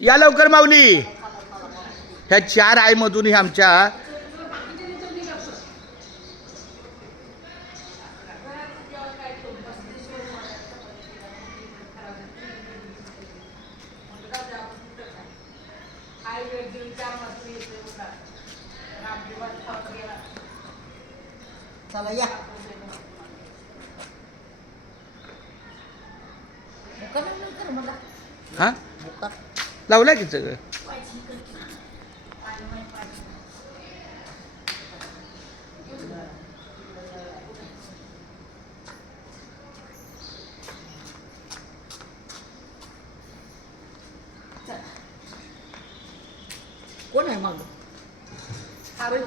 या लवकर माऊली. ह्या 4 आईमधून आमच्या चला या. हा लावला की सगळं. कोण आहे मग? सरळ